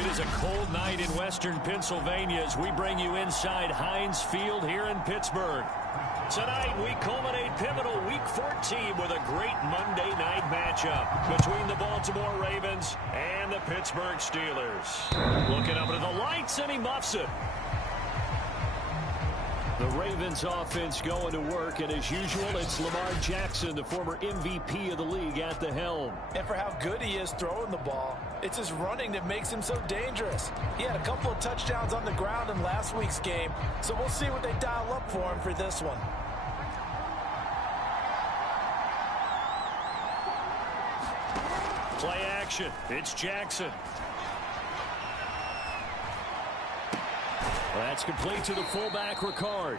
It is a cold night in western Pennsylvania as we bring you inside Heinz Field here in Pittsburgh. Tonight, we culminate pivotal Week 14 with a great Monday night matchup between the Baltimore Ravens and the Pittsburgh Steelers. Looking up at the lights, and he muffs it. The Ravens offense going to work, and as usual, it's Lamar Jackson, the former MVP of the league, at the helm. And for how good he is throwing the ball, it's his running that makes him so dangerous. He had a couple of touchdowns on the ground in last week's game, so we'll see what they dial up for him for this one. Play action. It's Jackson. That's complete to the fullback, Ricard.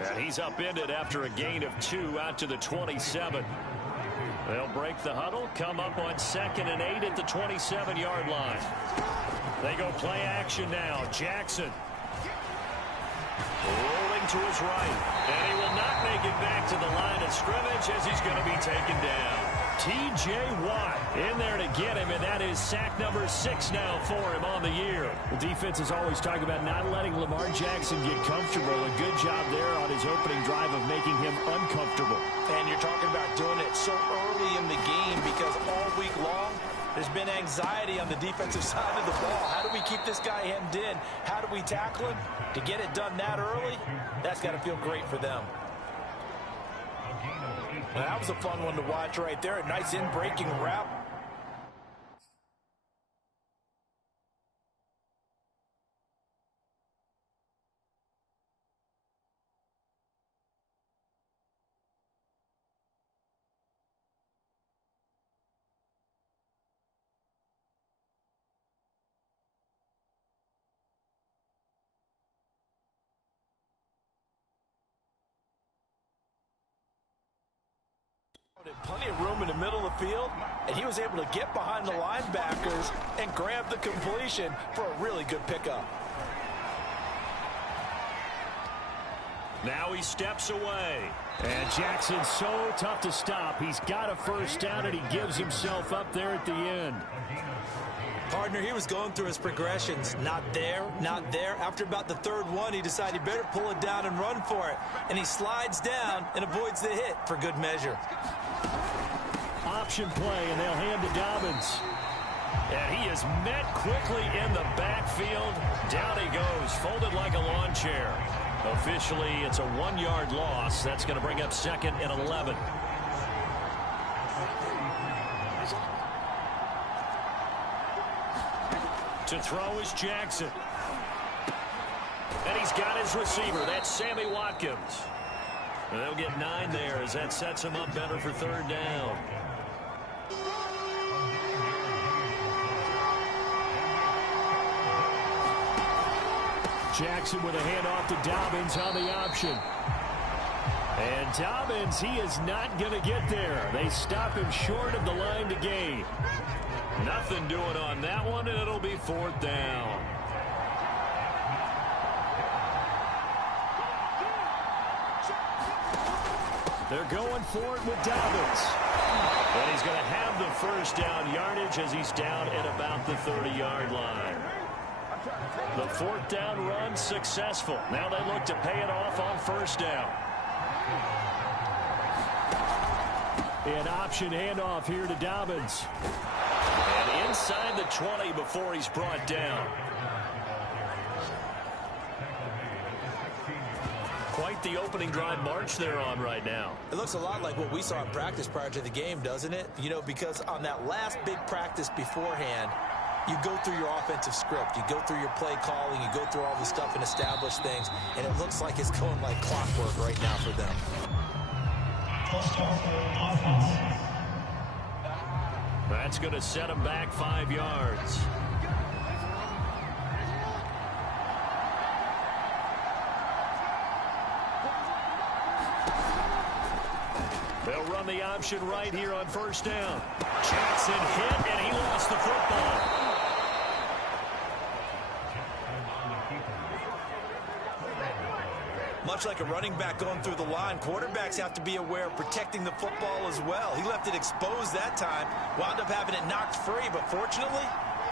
And he's upended after a gain of 2 out to the 27. They'll break the huddle, come up on 2nd and 8 at the 27-yard line. They go play action now. Jackson rolling to his right. And he will not make it back to the line of scrimmage as he's going to be taken down. T.J. Watt in there to get him, and that is sack number 6 now for him on the year. The defense is always talking about not letting Lamar Jackson get comfortable. A good job there on his opening drive of making him uncomfortable. And you're talking about doing it so early in the game because all week long there's been anxiety on the defensive side of the ball. How do we keep this guy hemmed in? How do we tackle him? To get it done that early, that's got to feel great for them. Now, that was a fun one to watch right there. A nice in-breaking route. Plenty of room in the middle of the field, and he was able to get behind the linebackers and grab the completion for a really good pickup. Now he steps away. And Jackson's so tough to stop. He's got a first down, and he gives himself up there at the end. Partner, he was going through his progressions. Not there, not there. After about the 3rd one, he decided he better pull it down and run for it. And he slides down and avoids the hit for good measure. Option play, and they'll hand to Dobbins. And he is met quickly in the backfield. Down he goes, folded like a lawn chair. Officially, it's a 1-yard loss. That's going to bring up 2nd and 11. To throw is Jackson. And he's got his receiver. That's Sammy Watkins. And they'll get 9 there as that sets him up better for 3rd down. Jackson with a handoff to Dobbins on the option. And Dobbins, he is not going to get there. They stop him short of the line to gain. Nothing doing on that one, and it'll be 4th down. They're going for it with Dobbins. And he's going to have the first down yardage as he's down at about the 30-yard line. The 4th down run successful. Now they look to pay it off on 1st down. An option handoff here to Dobbins. And inside the 20 before he's brought down. Quite the opening drive march they're on right now. It looks a lot like what we saw in practice prior to the game, doesn't it? You know, because on that last big practice beforehand, you go through your offensive script. You go through your play calling. You go through all the stuff and establish things. And it looks like it's going like clockwork right now for them. That's going to set him back 5 yards. They'll run the option right here on 1st down. Jackson hit, and he lost the football. Much like a running back going through the line, quarterbacks have to be aware of protecting the football as well. He left it exposed that time, wound up having it knocked free, but fortunately,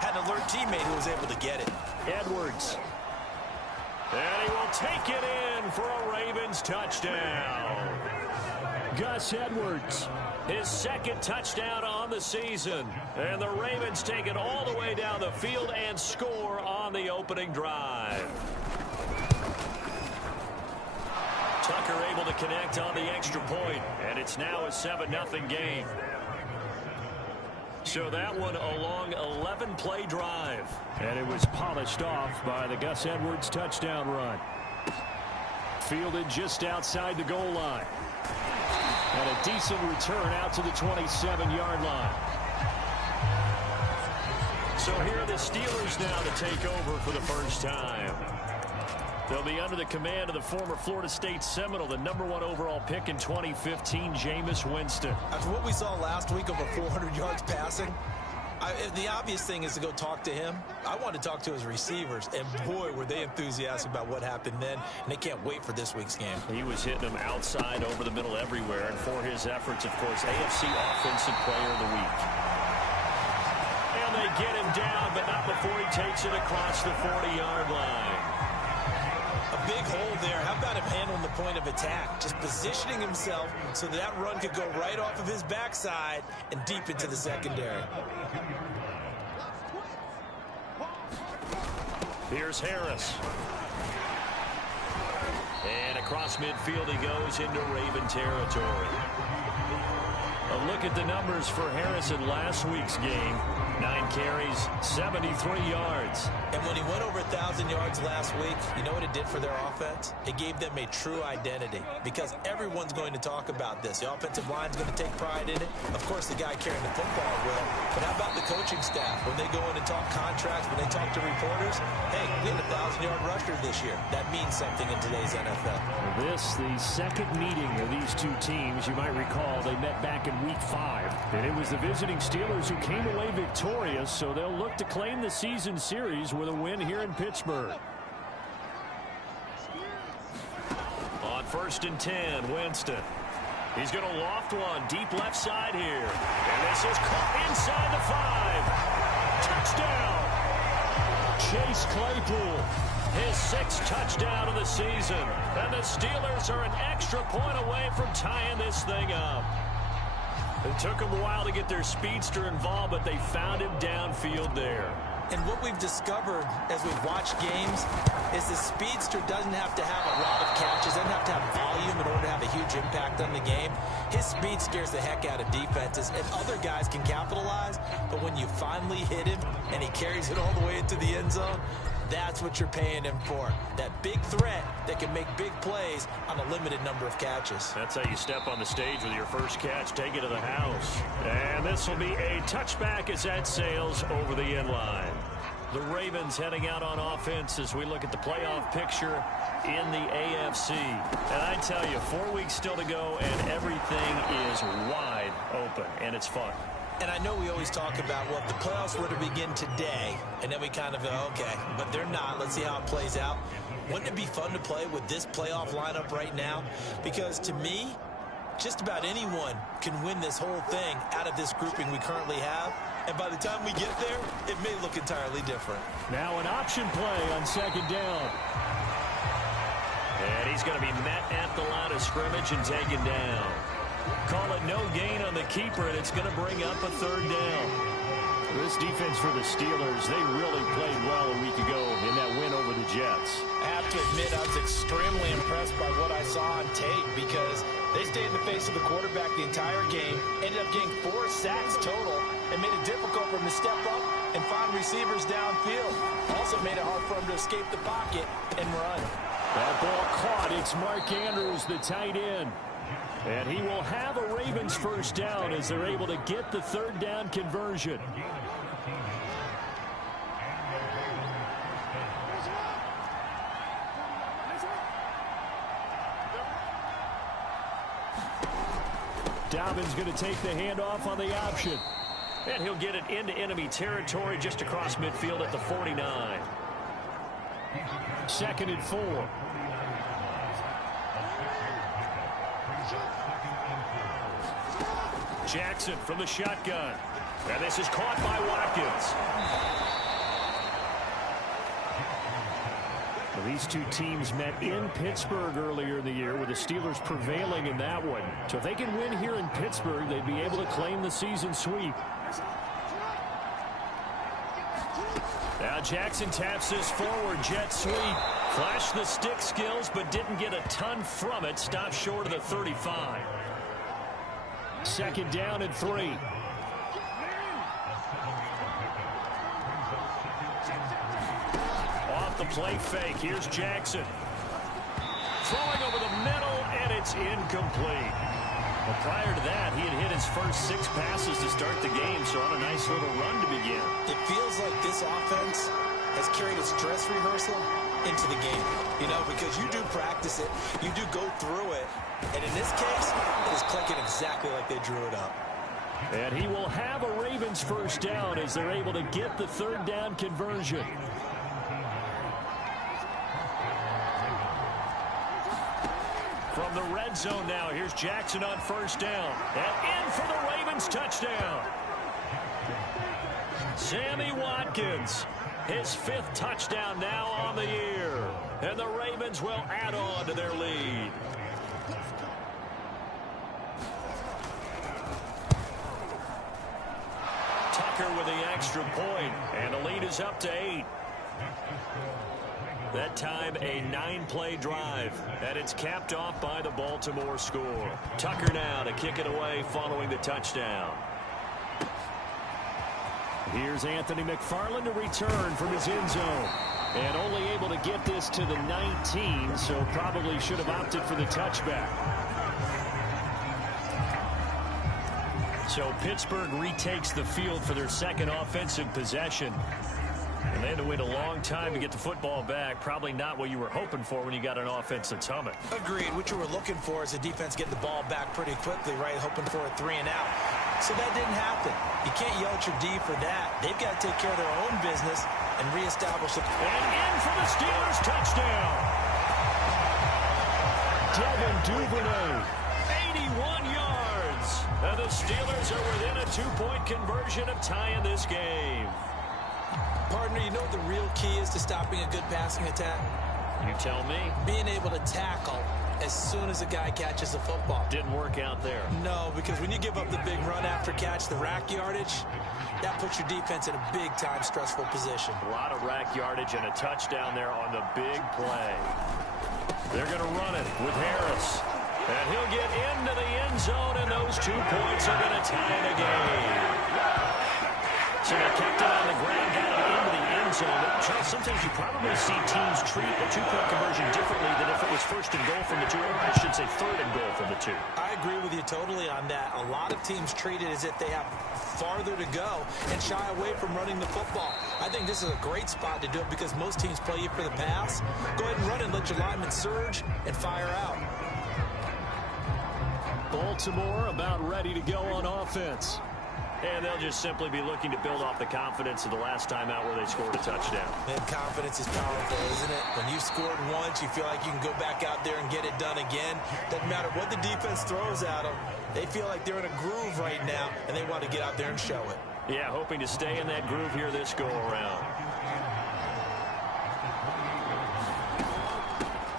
had an alert teammate who was able to get it. Edwards. And he will take it in for a Ravens touchdown. Gus Edwards. His second touchdown on the season. And the Ravens take it all the way down the field and score on the opening drive. Tucker able to connect on the extra point, and it's now a 7-0 game. So that one a long 11-play drive. And it was polished off by the Gus Edwards touchdown run. Fielded just outside the goal line. And a decent return out to the 27-yard line. So here are the Steelers now to take over for the first time. They'll be under the command of the former Florida State Seminole, the #1 overall pick in 2015, Jameis Winston. After what we saw last week, over 400 yards passing, the obvious thing is to go talk to him. I want to talk to his receivers, and boy, were they enthusiastic about what happened then, and they can't wait for this week's game. He was hitting them outside, over the middle, everywhere, and for his efforts, of course, AFC Offensive Player of the Week. And they get him down, but not before he takes it across the 40-yard line. A big hole there. How about him handling the point of attack? Just positioning himself so that run could go right off of his backside and deep into the secondary. Here's Harris. And across midfield he goes into Raven territory. A look at the numbers for Harris in last week's game. 9 carries, 73 yards. And when he went over 1,000 yards last week, you know what it did for their offense? It gave them a true identity because everyone's going to talk about this. The offensive line's going to take pride in it. Of course, the guy carrying the football will. But how about the coaching staff? When they go in and talk contracts, when they talk to reporters, hey, we had a 1,000-yard rusher this year. That means something in today's NFL. This, the second meeting of these two teams. You might recall they met back in Week 5. And it was the visiting Steelers who came away victorious, so they'll look to claim the season series with a win here in Pittsburgh. On 1st and 10, Winston. He's going to loft one deep left side here. And this is caught inside the 5. Touchdown! Chase Claypool. His 6th touchdown of the season. And the Steelers are an extra point away from tying this thing up. It took them a while to get their speedster involved, but they found him downfield there. And what we've discovered as we've watched games is the speedster doesn't have to have a lot of catches, doesn't have to have volume in order to have a huge impact on the game. His speed scares the heck out of defenses, and other guys can capitalize, but when you finally hit him and he carries it all the way into the end zone, that's what you're paying him for. That big threat that can make big plays on a limited number of catches. That's how you step on the stage with your first catch. Take it to the house. And this will be a touchback as that sails over the end line. The Ravens heading out on offense as we look at the playoff picture in the AFC. And I tell you, 4 weeks still to go, and everything is wide open, and it's fun. And I know we always talk about, well, if the playoffs were to begin today, and then we kind of go, okay, but they're not. Let's see how it plays out. Wouldn't it be fun to play with this playoff lineup right now? Because to me, just about anyone can win this whole thing out of this grouping we currently have. And by the time we get there, it may look entirely different. Now an option play on 2nd down. And he's going to be met at the line of scrimmage and taken down. Call it no gain on the keeper, and it's going to bring up a 3rd down. This defense for the Steelers, they really played well a week ago in that win over the Jets. I have to admit, I was extremely impressed by what I saw on tape because they stayed in the face of the quarterback the entire game, ended up getting 4 sacks total, and made it difficult for him to step up and find receivers downfield. Also made it hard for him to escape the pocket and run. That ball caught. It's Mark Andrews, the tight end. And he will have a Ravens first down as they're able to get the 3rd down conversion. Dobbins going to take the handoff on the option. And he'll get it into enemy territory just across midfield at the 49. 2nd and 4. Jackson from the shotgun. And this is caught by Watkins. Well, these two teams met in Pittsburgh earlier in the year, with the Steelers prevailing in that one. So if they can win here in Pittsburgh, they'd be able to claim the season sweep. Now Jackson taps this forward jet sweep. Flashed the stick skills, but didn't get a ton from it. Stopped short of the 35. Second down and 3. Off the play fake. Here's Jackson. Throwing over the middle, and it's incomplete. Well, prior to that, he had hit his first 6 passes to start the game, so on a nice little run to begin. It feels like this offense has carried its dress rehearsal into the game, you know, because you do practice it, you do go through it, and in this case, it is clicking exactly like they drew it up. And he will have a Ravens first down as they're able to get the third down conversion. From the red zone now, here's Jackson on first down. And in for the Ravens touchdown. Sammy Watkins, his 5th touchdown now on the year. And the Ravens will add on to their lead. Tucker with the extra point, and the lead is up to 8. That time a 9-play drive, and it's capped off by the Baltimore score. Tucker now to kick it away following the touchdown. Here's Anthony McFarland to return from his end zone. And only able to get this to the 19, so probably should have opted for the touchback. So Pittsburgh retakes the field for their second offensive possession. And they had to wait a long time to get the football back. Probably not what you were hoping for when you got an offense that's humming. Agreed. What you were looking for is the defense getting the ball back pretty quickly, right? Hoping for a 3 and out. So that didn't happen. You can't yell at your D for that. They've got to take care of their own business and reestablish it. And in for the Steelers touchdown. Devin Duvernay, 81 yards. And the Steelers are within a 2-point conversion of tying this game. Partner, you know what the real key is to stopping a good passing attack? You tell me. Being able to tackle as soon as a guy catches the football. Didn't work out there. No, because when you give up the big run after catch, the rack yardage, that puts your defense in a big-time stressful position. A lot of rack yardage and a touchdown there on the big play. They're going to run it with Harris. And he'll get into the end zone, and those 2 points are going to tie the game. So they kept it on the ground, got it into the end zone. Charles, sometimes you probably see teams treat a 2-point conversion differently than if it was first and goal from the 2, or I should say third and goal from the 2. I agree with you totally on that. A lot of teams treat it as if they have farther to go and shy away from running the football. I think this is a great spot to do it because most teams play you for the pass. Go ahead and run and let your linemen surge and fire out. Baltimore about ready to go on offense. And they'll just simply be looking to build off the confidence of the last time out where they scored a touchdown. Man, confidence is powerful, isn't it? When you've scored once, you feel like you can go back out there and get it done again. Doesn't matter what the defense throws at them. They feel like they're in a groove right now, and they want to get out there and show it. Yeah, hoping to stay in that groove here this go-around.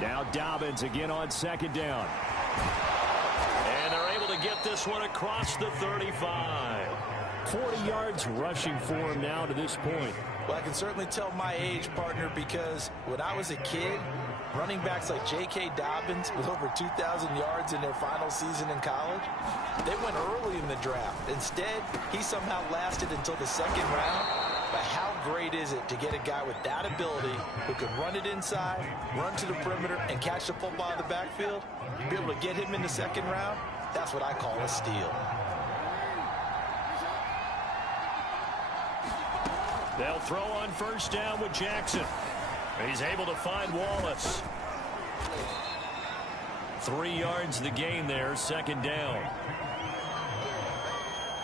Now Dobbins again on second down. And they're able to get this one across the 35. 40 yards rushing for him now to this point. Well, I can certainly tell my age, partner, because when I was a kid, running backs like J.K. Dobbins with over 2,000 yards in their final season in college, they went early in the draft. Instead, he somehow lasted until the second round. But how great is it to get a guy with that ability who can run it inside, run to the perimeter, and catch the football in the backfield? Be able to get him in the second round? That's what I call a steal. They'll throw on first down with Jackson. He's able to find Wallace. 3 yards the gain there, second down.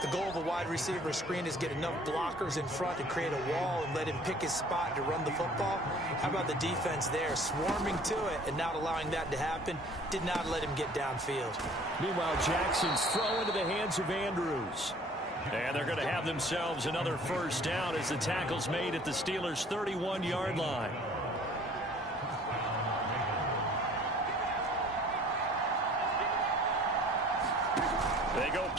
The goal of a wide receiver screen is get enough blockers in front to create a wall and let him pick his spot to run the football. How about the defense there, swarming to it and not allowing that to happen? Did not let him get downfield. Meanwhile, Jackson's throw into the hands of Andrews. And they're going to have themselves another first down as the tackle's made at the Steelers' 31-yard line.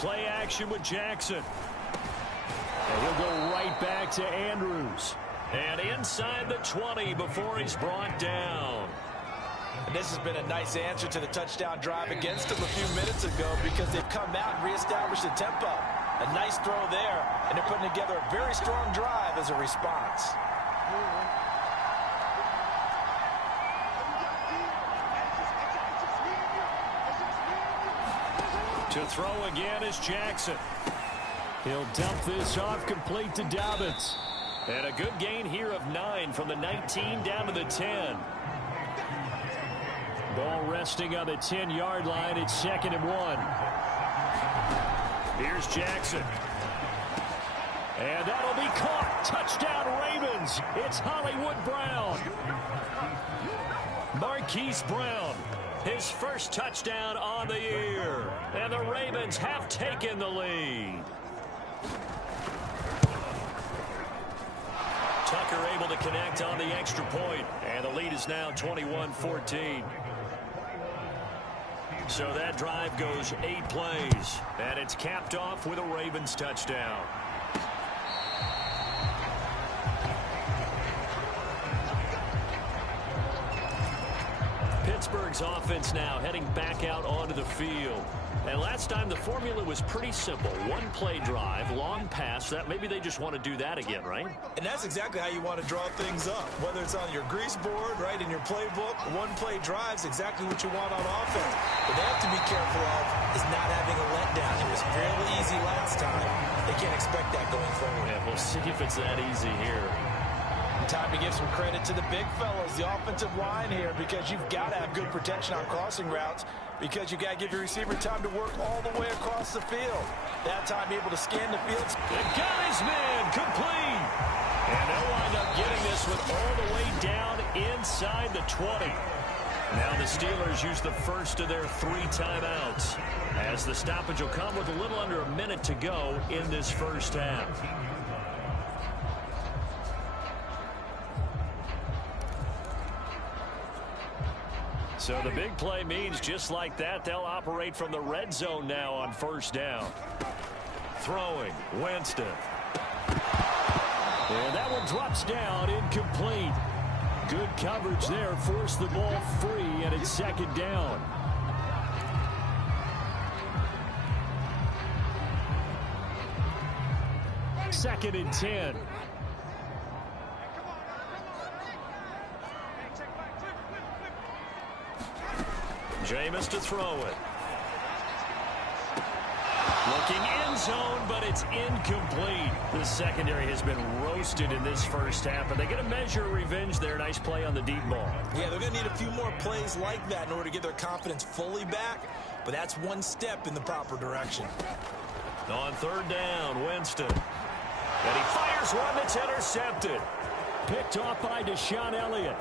Play action with Jackson. And he'll go right back to Andrews. And inside the 20 before he's brought down. And this has been a nice answer to the touchdown drive against them a few minutes ago because they've come out and reestablished the tempo. A nice throw there, and they're putting together a very strong drive as a response. To throw again is Jackson. He'll dump this off complete to Dobbins. And a good gain here of 9 from the 19 down to the 10. Ball resting on the 10-yard line. It's 2nd and 1. Here's Jackson. And that'll be caught. Touchdown Ravens. It's Hollywood Brown. Marquise Brown. His first touchdown on the year. And the Ravens have taken the lead. Tucker able to connect on the extra point. And the lead is now 21-14. So that drive goes 8 plays. And it's capped off with a Ravens touchdown. Pittsburgh's offense now heading back out onto the field. And last time the formula was pretty simple. One play drive, long pass. That maybe they just want to do that again, right? And that's exactly how you want to draw things up. Whether it's on your grease board, right, in your playbook, one play drive's exactly what you want on offense. What they have to be careful of is not having a letdown. It was fairly easy last time. They can't expect that going forward. Yeah, we'll see if it's that easy here. Time to give some credit to the big fellas, the offensive line here, because you've got to have good protection on crossing routes because you've got to give your receiver time to work all the way across the field. That time able to scan the field. They got his man complete. And they'll wind up getting this one all the way down inside the 20. Now the Steelers use the first of their 3 timeouts as the stoppage will come with a little under a minute to go in this first half. So the big play means just like that, they'll operate from the red zone now on first down. Throwing, Winston. And that one drops down, incomplete. Good coverage there, forced the ball free, and it's 2nd down. Second and 10. Jameis to throw it. Looking end zone, but it's incomplete. The secondary has been roasted in this first half, but they get a measure of revenge there. Nice play on the deep ball. Yeah, they're going to need a few more plays like that in order to get their confidence fully back, but that's one step in the proper direction. On 3rd down, Winston. And he fires one that's intercepted. Picked off by Deshaun Elliott.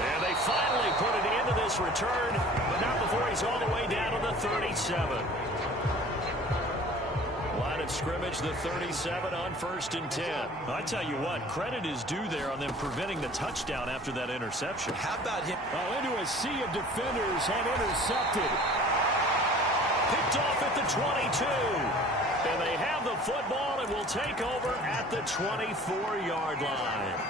And they finally put it into this return, but not before he's all the way down to the 37. Line of scrimmage, the 37 on 1st and 10. I tell you what, credit is due there on them preventing the touchdown after that interception. How about him? Oh, into a sea of defenders and intercepted. Picked off at the 22. And they have the football and will take over at the 24-yard line.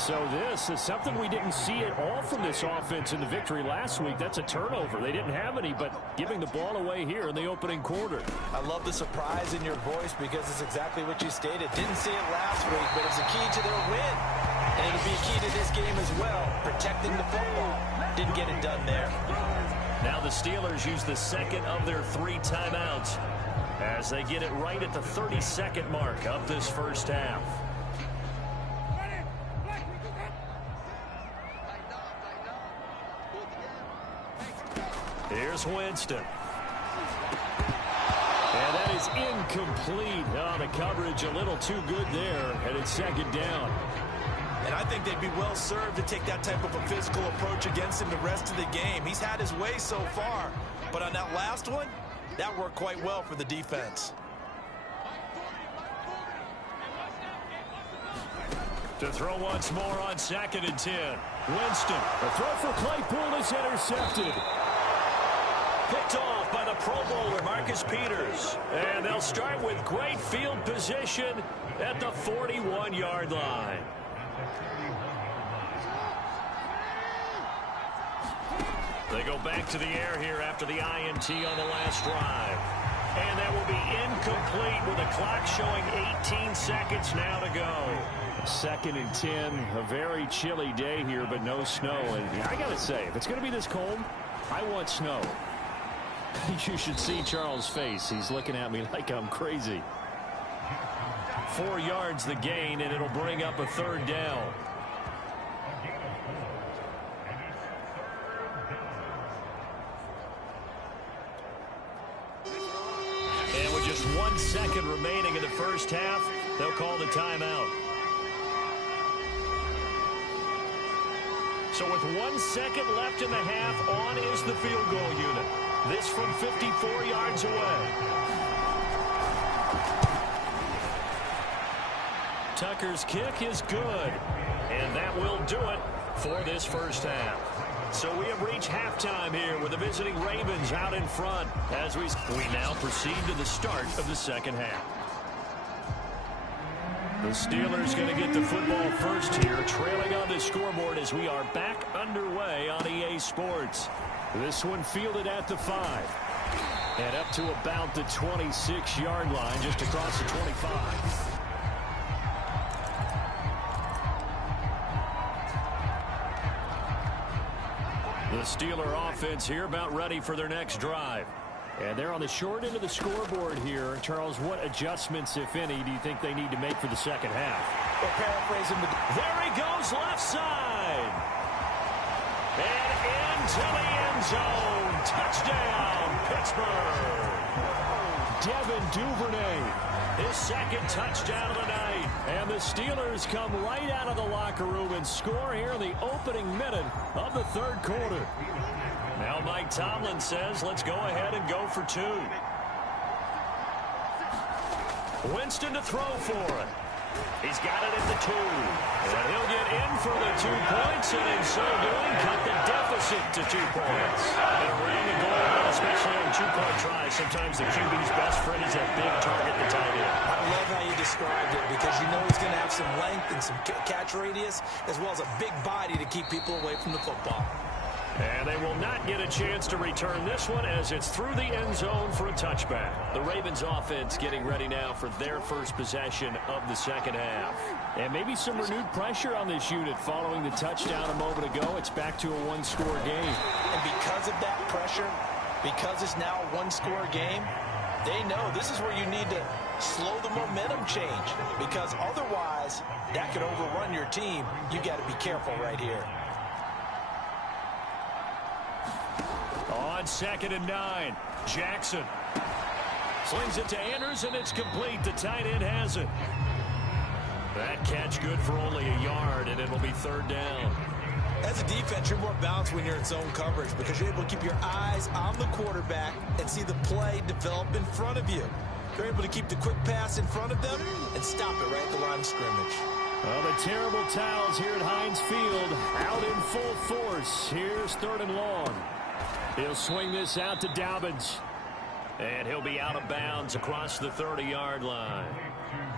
So this is something we didn't see at all from this offense in the victory last week. That's a turnover. They didn't have any, but giving the ball away here in the opening quarter. I love the surprise in your voice because it's exactly what you stated. Didn't see it last week, but it's a key to their win. And it'll be a key to this game as well, protecting the football. Didn't get it done there. Now the Steelers use the second of their 3 timeouts as they get it right at the 32nd mark of this first half. Here's Winston. And that is incomplete. Oh, the coverage a little too good there, and it's 2nd down. And I think they'd be well served to take that type of a physical approach against him the rest of the game. He's had his way so far, but on that last one, that worked quite well for the defense. To throw once more on 2nd and 10. Winston. The throw for Claypool is intercepted. Picked off by the the Pro Bowler, Marcus Peters. And they'll start with great field position at the 41-yard line. They go back to the air here after the INT on the last drive. And that will be incomplete with the clock showing 18 seconds now to go. 2nd and 10, a very chilly day here, but no snow. And I got to say, if it's going to be this cold, I want snow. You should see Charles' face. He's looking at me like I'm crazy. 4 yards the gain, and it'll bring up a 3rd down. And with just 1 second remaining in the first half, they'll call the timeout. So with 1 second left in the half, on is the field goal unit. This from 54 yards away. Tucker's kick is good. And that will do it for this first half. So we have reached halftime here with the visiting Ravens out in front as we now proceed to the start of the second half. The Steelers going to get the football first here, trailing on the scoreboard as we are back underway on EA Sports. This one fielded at the 5. And up to about the 26-yard line, just across the 25. The Steeler offense here about ready for their next drive. And they're on the short end of the scoreboard here. Charles, what adjustments, if any, do you think they need to make for the second half? Well, paraphrasing there he goes, left side. And into the end zone. Touchdown, Pittsburgh. Devin Duvernay, his 2nd touchdown of the night. And the Steelers come right out of the locker room and score here in the opening minute of the 3rd quarter. Now Mike Tomlin says, let's go ahead and go for 2. Winston to throw for it. He's got it at the 2. And he'll get in for the 2 points, and in so doing, cut the deficit to 2 points. And around the goal line, especially on 2-point tries, sometimes the QB's best friend is that big target, the tight end. I love how you described it because you know he's going to have some length and some catch radius as well as a big body to keep people away from the football. And they will not get a chance to return this one as it's through the end zone for a touchback. The Ravens offense getting ready now for their first possession of the second half. And maybe some renewed pressure on this unit following the touchdown a moment ago. It's back to a 1-score game. And because of that pressure, because it's now a 1-score game, they know this is where you need to slow the momentum change because otherwise that could overrun your team. You got to be careful right here. On 2nd and 9, Jackson slings it to Andrews, and it's complete. The tight end has it. That catch good for only a yard, and it'll be 3rd down. As a defense, you're more balanced when you're in zone coverage because you're able to keep your eyes on the quarterback and see the play develop in front of you. You're able to keep the quick pass in front of them and stop it right at the line of scrimmage. Well, the terrible towels here at Heinz Field out in full force. Here's 3rd and long. He'll swing this out to Dobbins. And he'll be out of bounds across the 30-yard line.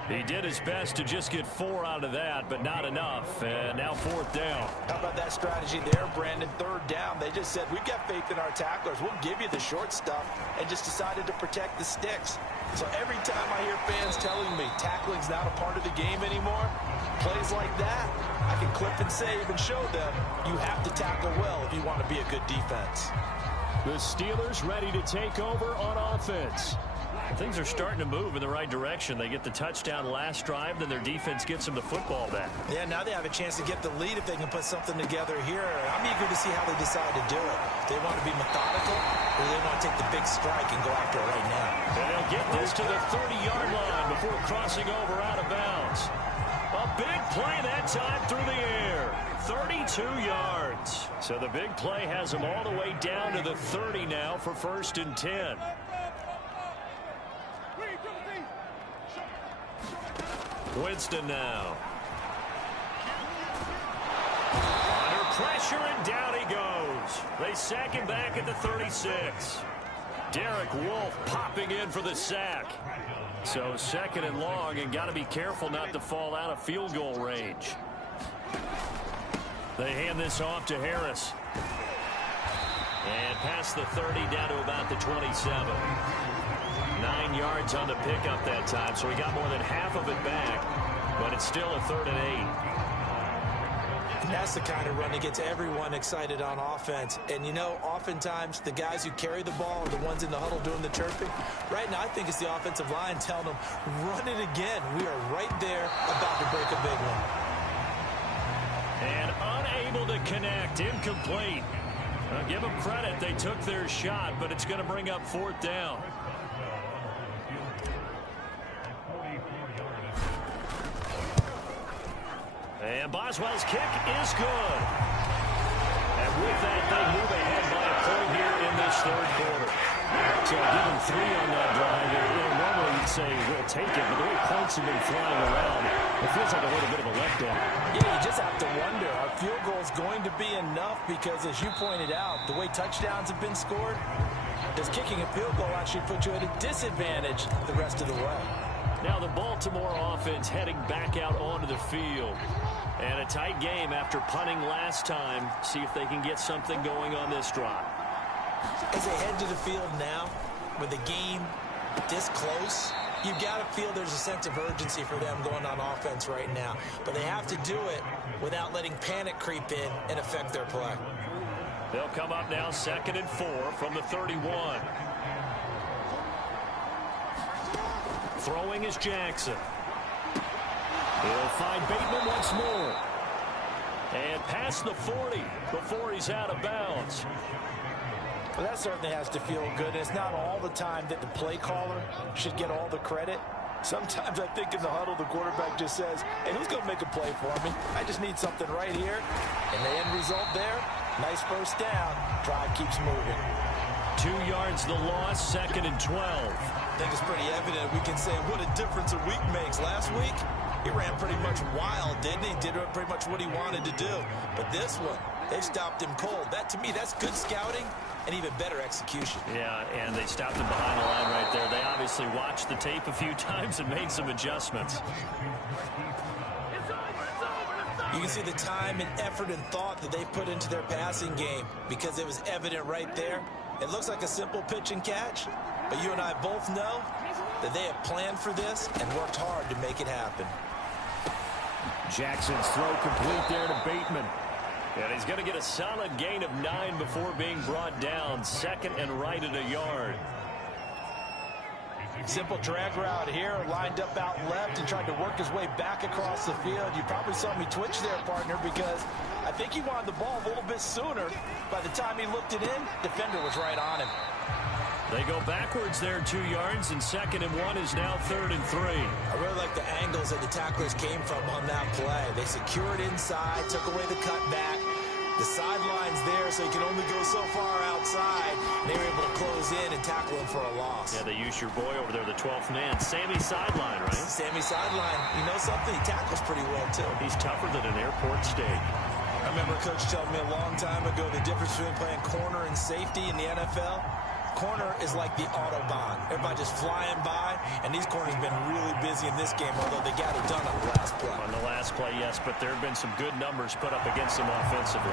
He did his best to just get 4 out of that, but not enough. And now 4th down. How about that strategy there, Brandon? 3rd down. They just said, we've got faith in our tacklers. We'll give you the short stuff, and just decided to protect the sticks. So every time I hear fans telling me tackling's not a part of the game anymore, plays like that, I can clip and save and show them you have to tackle well if you want to be a good defense. The Steelers ready to take over on offense. Things are starting to move in the right direction. They get the touchdown last drive, then their defense gets them the football back. Yeah, now they have a chance to get the lead if they can put something together here. I'm eager to see how they decide to do it. They want to be methodical, or they want to take the big strike and go after it right now. And they'll get this to the 30-yard line before crossing over out of bounds. A big play that time through the air. 32 yards. So the big play has them all the way down to the 30 now for 1st and 10. Winston now. Under pressure, and down he goes. They sack him back at the 36. Derek Wolfe popping in for the sack. So 2nd and long, and got to be careful not to fall out of field goal range. They hand this off to Harris. And past the 30 down to about the 27. 9 yards on the pickup that time, so he got more than half of it back, but it's still a 3rd and 8. And that's the kind of run that gets everyone excited on offense. And, you know, oftentimes the guys who carry the ball are the ones in the huddle doing the chirping. Right now, I think it's the offensive line telling them, run it again. We are right there about to break a big one. And unable to connect, incomplete. Give them credit. They took their shot, but it's going to bring up 4th down. And Boswell's kick is good. And with that, they move ahead by a point here in this 3rd quarter. So give them 3 on that drive. Normally you'd say we'll take it, but the way points have been flying around, it feels like a little bit of a letdown. Yeah, you just have to wonder, are field goals going to be enough? Because as you pointed out, the way touchdowns have been scored, does kicking a field goal actually put you at a disadvantage the rest of the way? Now the Baltimore offense heading back out onto the field. And a tight game after punting last time. See if they can get something going on this drive. As they head to the field now, with the game this close, you've got to feel there's a sense of urgency for them going on offense right now. But they have to do it without letting panic creep in and affect their play. They'll come up now 2nd and 4 from the 31. Throwing is Jackson. He'll find Bateman once more. And past the 40 before he's out of bounds. Well, that certainly has to feel good. It's not all the time that the play caller should get all the credit. Sometimes I think in the huddle, the quarterback just says, hey, who's going to make a play for me? I just need something right here. And the end result there, nice 1st down. Drive keeps moving. 2 yards the loss, 2nd and 12. I think it's pretty evident we can say what a difference a week makes. Last week, he ran pretty much wild, didn't he? Did pretty much what he wanted to do. But this one, they stopped him cold. That, to me, that's good scouting and even better execution. Yeah, and they stopped him behind the line right there. They obviously watched the tape a few times and made some adjustments. You can see the time and effort and thought that they put into their passing game because it was evident right there. It looks like a simple pitch and catch, but you and I both know that they have planned for this and worked hard to make it happen. Jackson's throw complete there to Bateman. And he's going to get a solid gain of 9 before being brought down. 2nd and right at a yard. Simple drag route here, lined up out left and tried to work his way back across the field. You probably saw me twitch there, partner, because I think he wanted the ball a little bit sooner. By the time he looked it in, defender was right on him. They go backwards there 2 yards, and 2nd and 1 is now 3rd and 3. I really like the angles that the tacklers came from on that play. They secured inside, took away the cutback. The sideline's there, so he can only go so far outside. They were able to close in and tackle him for a loss. Yeah, they used your boy over there, the 12th man. Sammy sideline, right? Sammy sideline. You know something? He tackles pretty well, too. He's tougher than an airport steak. I remember Coach telling me a long time ago the difference between playing corner and safety in the NFL. Corner is like the Autobahn. Everybody just flying by, and these corners have been really busy in this game, although they got it done on the last play. On the last play, yes, but there have been some good numbers put up against them offensively.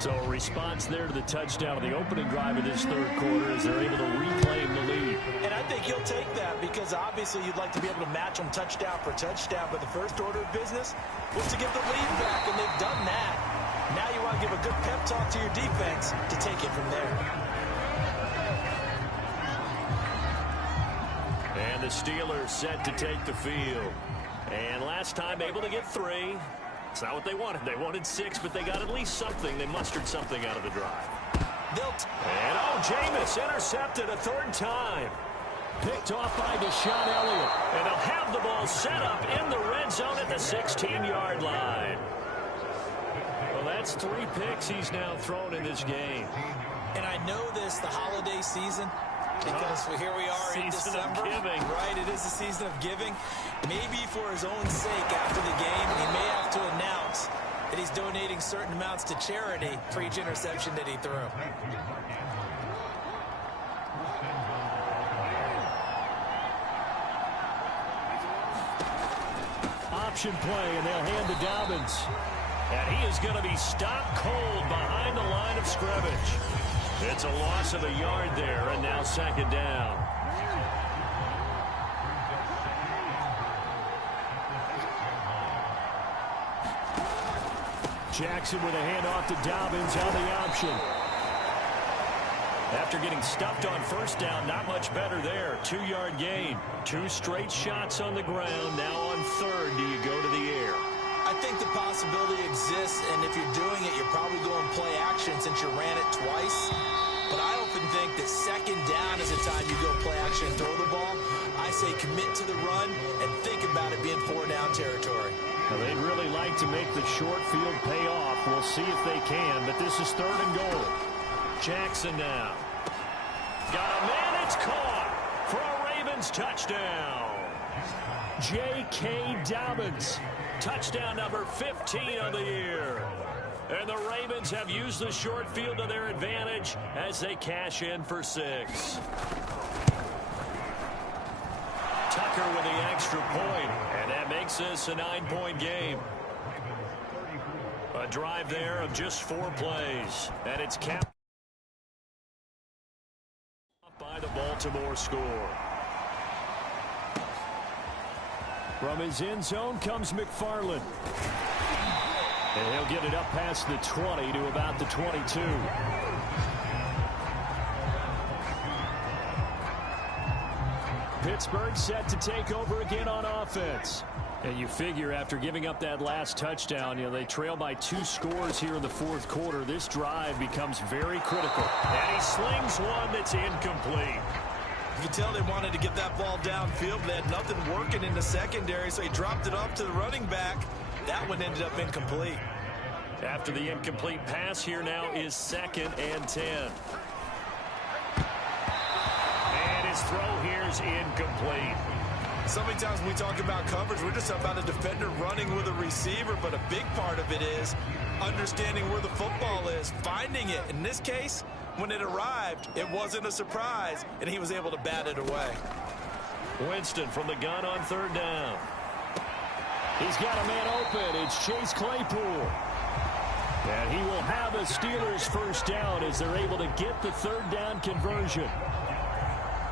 So a response there to the touchdown of the opening drive of this 3rd quarter as they're able to reclaim the lead. And I think you'll take that because obviously you'd like to be able to match them touchdown for touchdown, but the first order of business was to get the lead back, and they've done that. Now you want to give a good pep talk to your defense to take it from there. And the Steelers set to take the field. And last time able to get 3. It's not what they wanted. They wanted 6, but they got at least something. They mustered something out of the drive. And Jameis intercepted a 3rd time. Picked off by Deshaun Elliott. And they'll have the ball set up in the red zone at the 16-yard line. Well, that's 3 picks he's now thrown in this game. And I know this, the holiday season, because here we are in December. Right, it is the season of giving. Maybe for his own sake after the game, he may have to announce that he's donating certain amounts to charity for each interception that he threw. Option play, and they'll hand to Dobbins. And he is going to be stopped cold behind the line of scrimmage. It's a loss of a yard there, and now second down. Jackson with a handoff to Dobbins on the option. After getting stuffed on first down, not much better there. 2-yard gain. 2 straight shots on the ground. Now on third, do you go to the air? I think the possibility exists, and if you're doing it, you're probably going play action since you ran it twice. But I often think that second down is the time you go play action and throw the ball. I say commit to the run and think about it being 4-down territory. Well, they'd really like to make the short field pay off. We'll see if they can, but this is third and goal. Jackson now. Got a man, it's caught for a Ravens touchdown. J.K. Dobbins, touchdown number 15 of the year. And the Ravens have used the short field to their advantage as they cash in for 6. Tucker with the extra point, and that makes this a 9-point game. A drive there of just 4 plays, and it's capped by the Baltimore score. From his end zone comes McFarland. And he'll get it up past the 20 to about the 22. Pittsburgh set to take over again on offense. And you figure after giving up that last touchdown, they trail by 2 scores here in the fourth quarter. This drive becomes very critical. And he slings one that's incomplete. You can tell they wanted to get that ball downfield. They had nothing working in the secondary, so he dropped it off to the running back. That one ended up incomplete. After the incomplete pass, here now is 2nd and 10. And his throw here is incomplete. So many times when we talk about coverage, we're just about a defender running with a receiver, but a big part of it is understanding where the football is, finding it. In this case, when it arrived, it wasn't a surprise, and he was able to bat it away. Winston from the gun on 3rd down. He's got a man open. It's Chase Claypool. And he will have a Steelers first down as they're able to get the 3rd down conversion.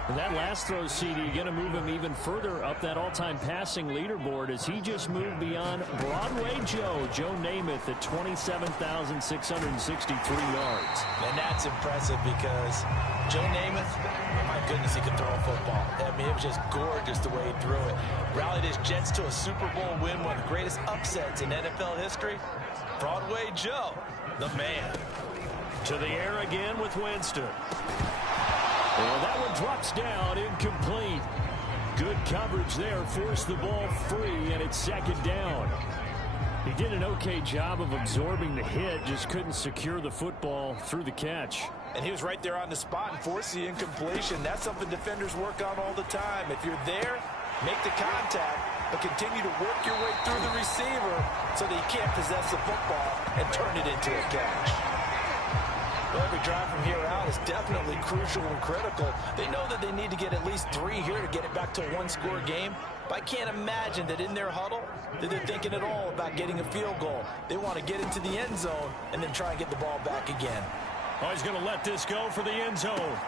And that last throw, CD, going to move him even further up that all-time passing leaderboard as he just moved beyond Broadway Joe Namath at 27,663 yards. And that's impressive because Joe Namath, my goodness, he could throw a football. I mean, it was just gorgeous the way he threw it. Rallied his Jets to a Super Bowl win, one of the greatest upsets in NFL history. Broadway Joe, the man. To the air again with Winston. Well, that one drops down, incomplete. Good coverage there, forced the ball free, and it's 2nd down. He did an okay job of absorbing the hit, just couldn't secure the football through the catch. And he was right there on the spot and forced the incompletion. That's something defenders work on all the time. If you're there, make the contact, but continue to work your way through the receiver so that you can't possess the football and turn it into a catch. Well, every drive from here out is definitely crucial and critical. They know that they need to get at least 3 here to get it back to a 1-score game. But I can't imagine that in their huddle that they're thinking at all about getting a field goal. They want to get into the end zone and then try and get the ball back again. Oh, he's going to let this go for the end zone.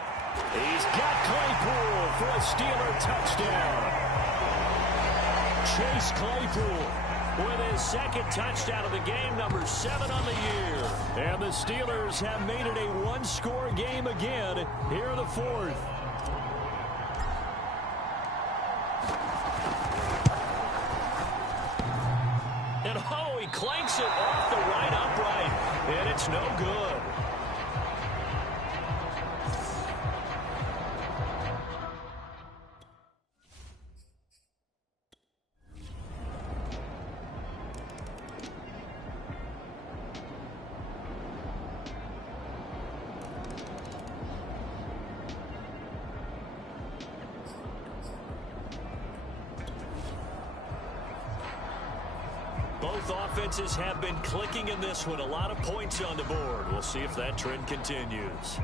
He's got Claypool for a Steeler touchdown. Chase Claypool with his 2nd touchdown of the game, number 7 on the year. And the Steelers have made it a 1-score game again here in the 4th. And oh, he clanks it off the right upright, and it's no good. Both offenses have been clicking in this one. A lot of points on the board. We'll see if that trend continues.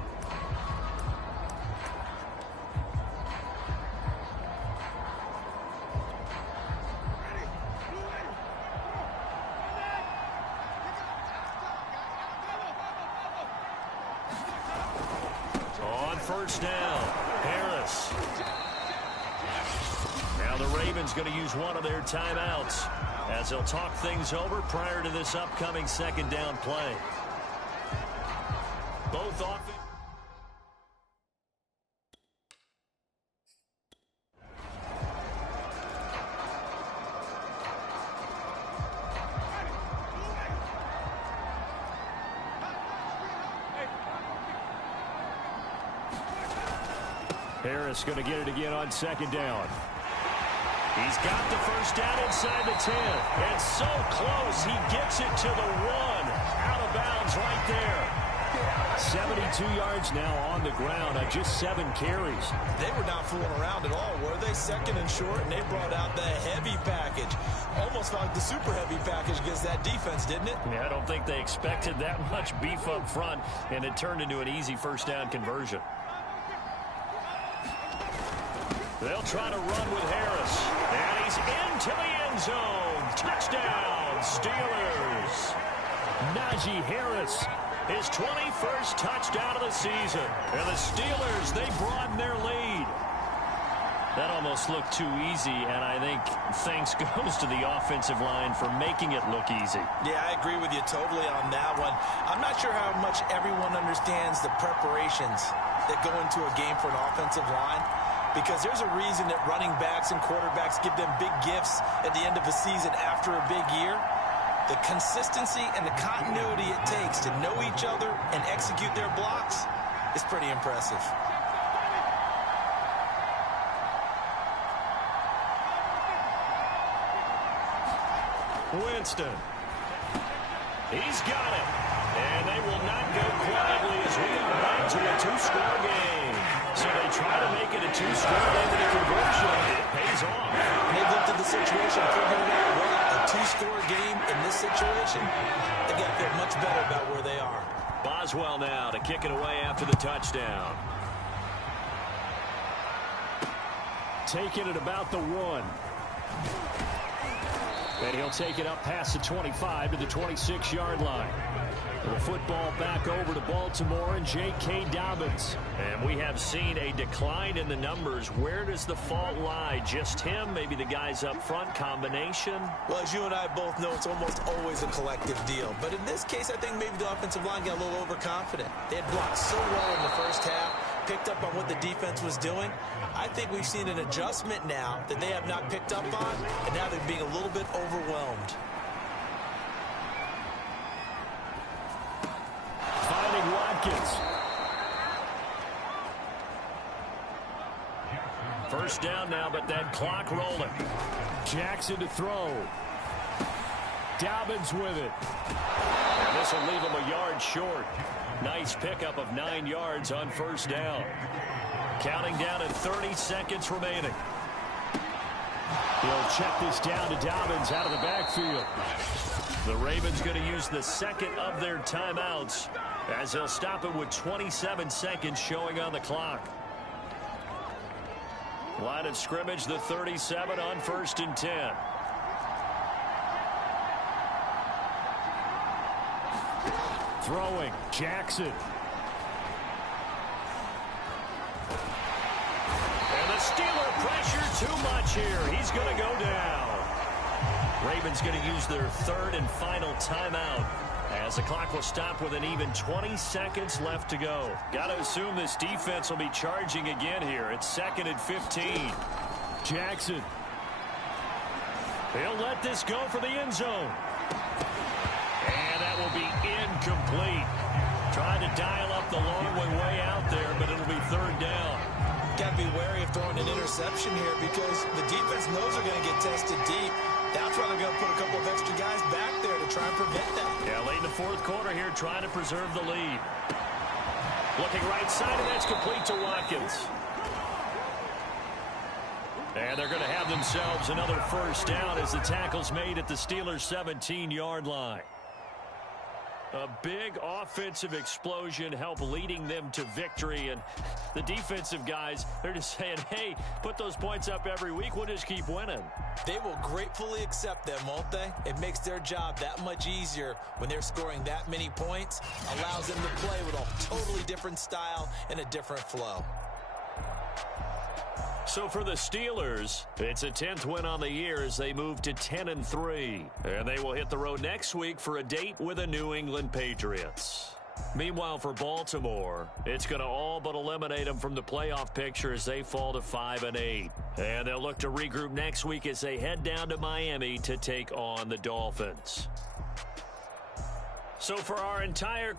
On first down, Harris. Now the Ravens going to use one of their timeouts as they'll talk things over prior to this upcoming second down play. Both offense. Harris going to get it again on second down. He's got the first down inside the 10. And so close, he gets it to the 1. Out of bounds right there. 72 yards now on the ground on just 7 carries. They were not fooling around at all, were they? Second and short, and they brought out the heavy package. Almost like the super heavy package against that defense, didn't it? Yeah, I don't think they expected that much beef up front, and it turned into an easy first down conversion. They'll try to run with Harris. And he's into the end zone. Touchdown, Steelers. Najee Harris, his 21st touchdown of the season. And the Steelers, they broaden their lead. That almost looked too easy, and I think thanks goes to the offensive line for making it look easy. Yeah, I agree with you totally on that one. I'm not sure how much everyone understands the preparations that go into a game for an offensive line. Because there's a reason that running backs and quarterbacks give them big gifts at the end of a season after a big year. The consistency and the continuity it takes to know each other and execute their blocks is pretty impressive. Winston. He's got it. And they will not go quietly as we are back to a 2-score game. So they try to make it a 2-score game with a conversion. It pays off. They looked at the situation, figured out, well, a 2-score game in this situation, they got to feel much better about where they are. Boswell now to kick it away after the touchdown. Taking it about the 1. And he'll take it up past the 25 to the 26-yard line. The football back over to Baltimore and J.K. Dobbins. And we have seen a decline in the numbers. Where does the fault lie? Just him? Maybe the guys up front? Combination? Well, as you and I both know, it's almost always a collective deal. But in this case, I think maybe the offensive line got a little overconfident. They had blocked so well in the first half, picked up on what the defense was doing. I think we've seen an adjustment now that they have not picked up on, and now they're being a little bit overwhelmed. Finding Watkins. First down now, but that clock rolling. Jackson to throw. Dobbins with it. And this will leave him a yard short. Nice pickup of 9 yards on first down. Counting down at 30 seconds remaining. He'll check this down to Dobbins out of the backfield. The Ravens going to use the second of their timeouts as they'll stop it with 27 seconds showing on the clock. Line of scrimmage, the 37 on 1st and 10. Throwing, Jackson. And the Steeler pressure too much here. He's going to go down. Ravens going to use their third and final timeout as the clock will stop with an even 20 seconds left to go. Got to assume this defense will be charging again here. It's 2nd and 15. Jackson. He'll let this go for the end zone. And that will be incomplete. Trying to dial up the long way out there, but it'll be 3rd down. Got to be wary of throwing an interception here because the defense knows they're going to get tested deep. That's why they're going to put a couple of extra guys back there to try and prevent that. Yeah, late in the 4th quarter here, trying to preserve the lead. Looking right side, and that's complete to Watkins. And they're going to have themselves another first down as the tackle's made at the Steelers' 17-yard line. A big offensive explosion helped leading them to victory. And the defensive guys, they're just saying, hey, put those points up every week. We'll just keep winning. They will gratefully accept them, won't they? It makes their job that much easier when they're scoring that many points. Allows them to play with a totally different style and a different flow. So for the Steelers, it's a 10th win on the year as they move to 10-3. And they will hit the road next week for a date with the New England Patriots. Meanwhile, for Baltimore, it's going to all but eliminate them from the playoff picture as they fall to 5-8. And they'll look to regroup next week as they head down to Miami to take on the Dolphins. So for our entire